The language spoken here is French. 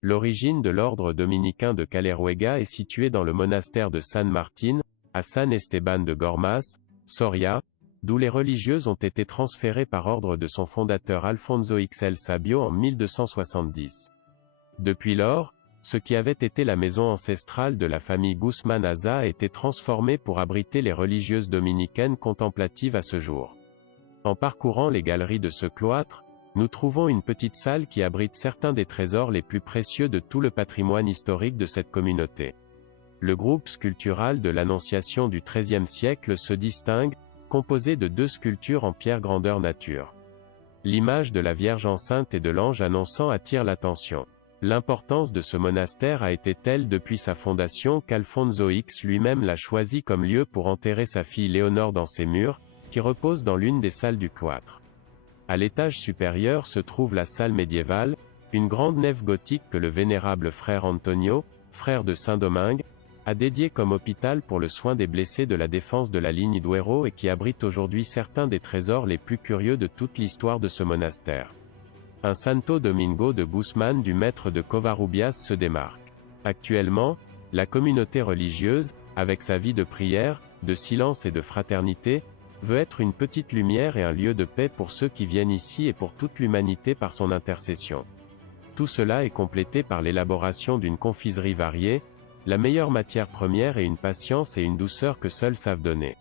L'origine de l'ordre dominicain de Caleruega est située dans le monastère de San Martín, à San Esteban de Gormaz, Soria, d'où les religieuses ont été transférées par ordre de son fondateur Alfonso X el Sabio en 1270. Depuis lors, ce qui avait été la maison ancestrale de la famille Guzmán Aza a été transformé pour abriter les religieuses dominicaines contemplatives à ce jour. En parcourant les galeries de ce cloître, nous trouvons une petite salle qui abrite certains des trésors les plus précieux de tout le patrimoine historique de cette communauté. Le groupe sculptural de l'Annonciation du XIIIe siècle se distingue, composé de 2 sculptures en pierre grandeur nature. L'image de la Vierge enceinte et de l'ange annonçant attire l'attention. L'importance de ce monastère a été telle depuis sa fondation qu'Alfonso X lui-même l'a choisi comme lieu pour enterrer sa fille Léonore dans ses murs, qui repose dans l'une des salles du cloître. À l'étage supérieur se trouve la salle médiévale, une grande nef gothique que le vénérable frère Antonio, frère de Saint-Domingue, a dédiée comme hôpital pour le soin des blessés de la défense de la ligne Duero et qui abrite aujourd'hui certains des trésors les plus curieux de toute l'histoire de ce monastère. Un Santo Domingo de Guzmán du maître de Covarrubias se démarque. Actuellement, la communauté religieuse, avec sa vie de prière, de silence et de fraternité, veut être une petite lumière et un lieu de paix pour ceux qui viennent ici et pour toute l'humanité par son intercession. Tout cela est complété par l'élaboration d'une confiserie variée, la meilleure matière première et une patience et une douceur que seuls savent donner.